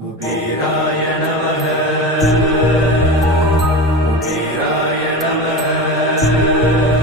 குபேராய நமக. குபேராய நமக.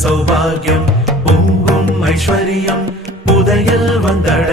சௌபாகியம் பொங்கும் ஐஸ்வர்யம் புதையல் வந்தழ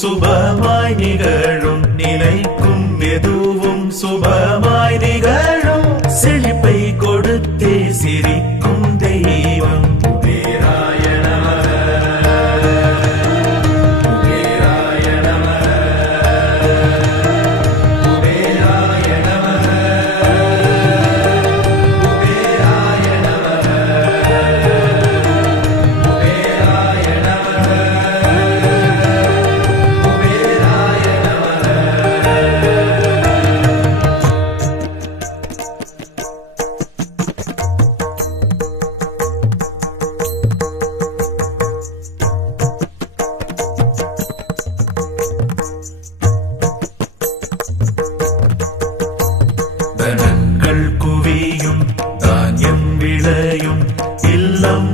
சுபமாய் நிகழும் நிலைக்கும் எதுவும் சுபமாய் நிகழும் Salam.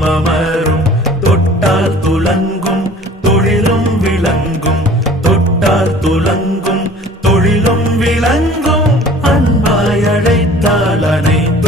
மமரும் தொட்டால் துலங்கும் தொழிலும் விளங்கும். தொட்டால் துலங்கும் தொழிலும் விளங்கும். அன்பாய் அழைத்தால் அனைத்து